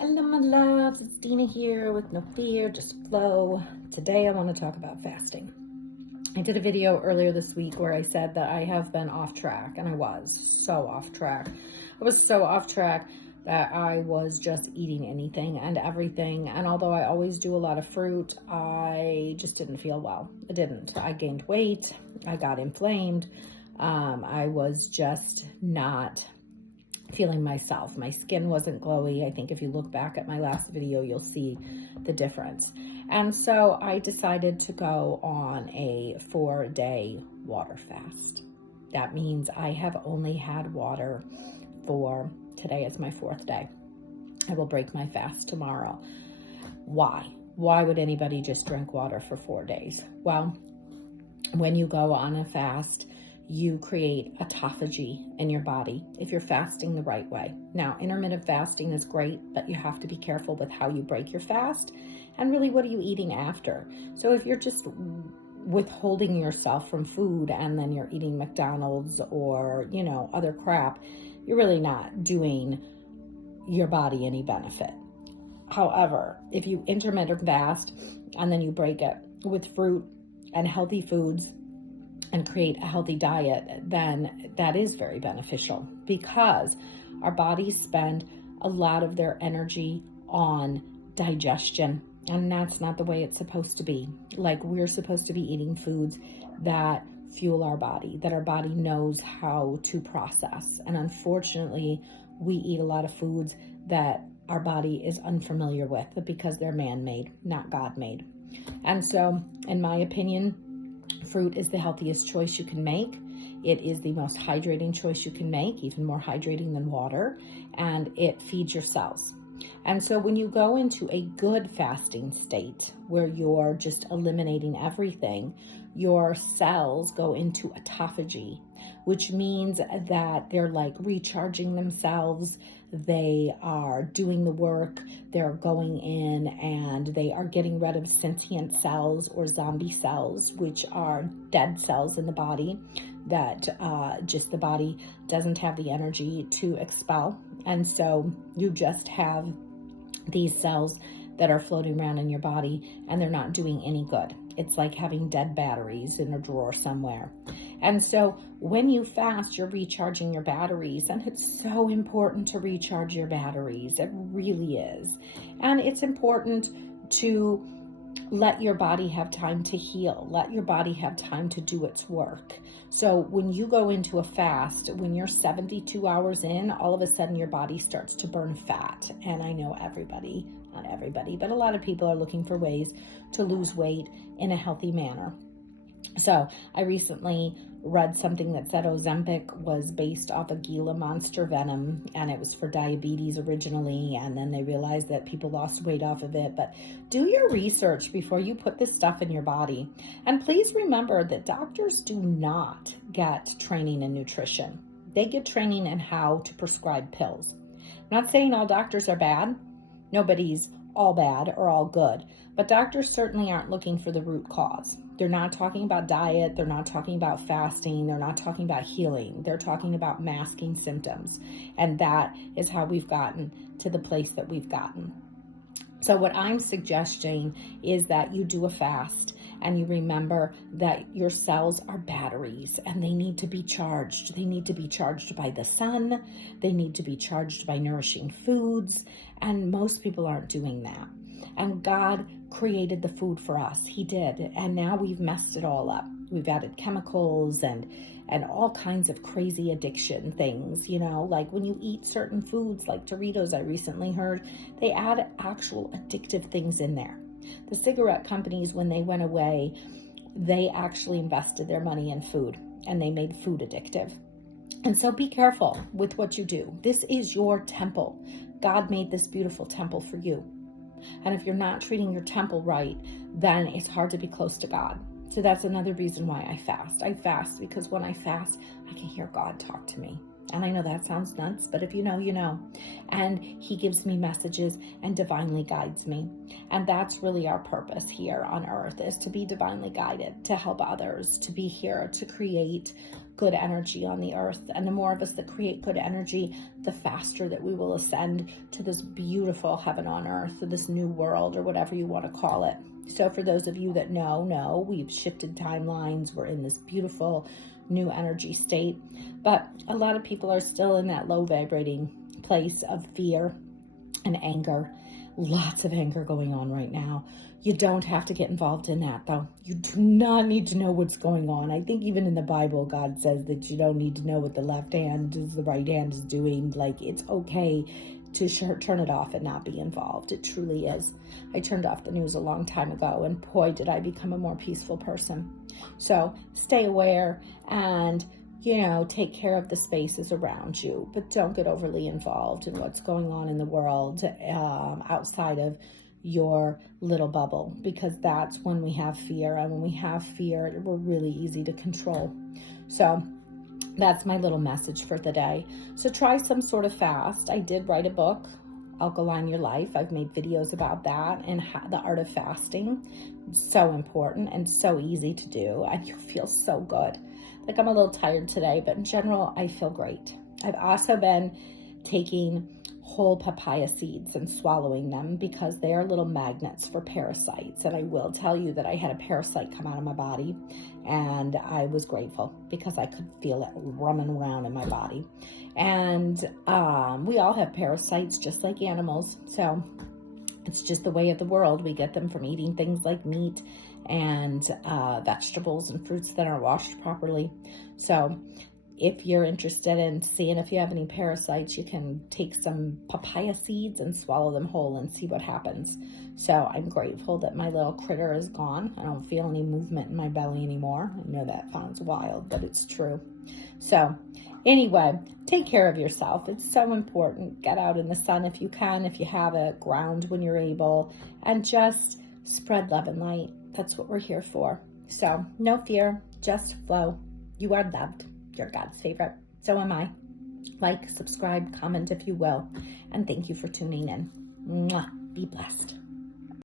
Hello, my loves. It's Dina here with No Fear, Just Flow. Today I want to talk about fasting. I did a video earlier this week where I said that I have been off track, and I was so off track. I was so off track that I was just eating anything and everything. And although I always do a lot of fruit, I just didn't feel well. I didn't. I gained weight. I got inflamed. I was just not feeling myself. My skin wasn't glowy. I think if you look back at my last video, you'll see the difference. And so I decided to go on a 4-day water fast. That means I have only had water for, today is my 4th day. I will break my fast tomorrow. Why? Why would anybody just drink water for 4 days? Well, when you go on a fast, you create autophagy in your body if you're fasting the right way. Now, intermittent fasting is great, but you have to be careful with how you break your fast and really what are you eating after. So if you're just withholding yourself from food and then you're eating McDonald's or, other crap, you're really not doing your body any benefit. However, if you intermittent fast and then you break it with fruit and healthy foods and create a healthy diet, then that is very beneficial because our bodies spend a lot of their energy on digestion, and that's not the way it's supposed to be. Like, we're supposed to be eating foods that fuel our body, that our body knows how to process. And unfortunately, we eat a lot of foods that our body is unfamiliar with because they're man-made, not God-made. And so, in my opinion, fruit is the healthiest choice you can make. It is the most hydrating choice you can make, even more hydrating than water, and it feeds your cells. And so when you go into a good fasting state where you're just eliminating everything, your cells go into autophagy, which means that they're like recharging themselves. They are doing the work. They're going in and they are getting rid of sentient cells or zombie cells, which are dead cells in the body that just the body doesn't have the energy to expel. And so you just have these cells that are floating around in your body and they're not doing any good. It's like having dead batteries in a drawer somewhere. And so when you fast, you're recharging your batteries, and it's so important to recharge your batteries. It really is. And it's important to let your body have time to heal. Let your body have time to do its work. So when you go into a fast, when you're 72 hours in, all of a sudden your body starts to burn fat. And I know everybody, not everybody, but a lot of people are looking for ways to lose weight in a healthy manner. So I recently read something that said Ozempic was based off a Gila monster venom, and it was for diabetes originally, and then they realized that people lost weight off of it. But do your research before you put this stuff in your body. And please remember that doctors do not get training in nutrition. They get training in how to prescribe pills. I'm not saying all doctors are bad. Nobody's all bad or all good, but doctors certainly aren't looking for the root cause. They're not talking about diet. They're not talking about fasting. They're not talking about healing. They're talking about masking symptoms. And that is how we've gotten to the place that we've gotten. So what I'm suggesting is that you do a fast and you remember that your cells are batteries and they need to be charged. They need to be charged by the sun. They need to be charged by nourishing foods. And most people aren't doing that. And God created the food for us. He did. And now we've messed it all up. We've added chemicals and all kinds of crazy addiction things, like when you eat certain foods like Doritos, I recently heard, they add actual addictive things in there. The cigarette companies, when they went away, they actually invested their money in food and they made food addictive. And so be careful with what you do. This is your temple. God made this beautiful temple for you. And if you're not treating your temple right, then it's hard to be close to God. So that's another reason why I fast. I fast because when I fast, I can hear God talk to me. And I know that sounds nuts, but if you know, you know. And he gives me messages and divinely guides me. And that's really our purpose here on earth, is to be divinely guided, to help others, to be here, to create good energy on the earth. And the more of us that create good energy, the faster that we will ascend to this beautiful heaven on earth, or this new world, or whatever you want to call it. So for those of you that know, we've shifted timelines. We're in this beautiful new energy state. But a lot of people are still in that low vibrating place of fear and anger. Lots of anger going on right now. You don't have to get involved in that, though. You do not need to know what's going on. I think even in the Bible, God says that you don't need to know what the left hand is, the right hand is doing. Like, it's okay to turn it off and not be involved. It truly is. I turned off the news a long time ago, and boy, did I become a more peaceful person. So stay aware and, take care of the spaces around you, but don't get overly involved in what's going on in the world outside of your little bubble, because that's when we have fear. And when we have fear, we're really easy to control. So that's my little message for the day. So try some sort of fast. I did write a book, Alkaline Your Life. I've made videos about that and the art of fasting. It's so important and so easy to do, and you feel so good. Like, I'm a little tired today, but in general, I feel great. I've also been taking whole papaya seeds and swallowing them because they are little magnets for parasites. And I will tell you that I had a parasite come out of my body, and I was grateful because I could feel it running around in my body. And we all have parasites just like animals. So it's just the way of the world. We get them from eating things like meat and vegetables and fruits that aren't washed properly. So if you're interested in seeing if you have any parasites, you can take some papaya seeds and swallow them whole and see what happens. So I'm grateful that my little critter is gone. I don't feel any movement in my belly anymore. I know that sounds wild, but it's true. So anyway, take care of yourself. It's so important. Get out in the sun if you can, if you have it, ground when you're able, and just spread love and light. That's what we're here for. So no fear, just flow. You are loved. You're God's favorite. So am I. Like, subscribe, comment if you will. And thank you for tuning in. Mwah. Be blessed.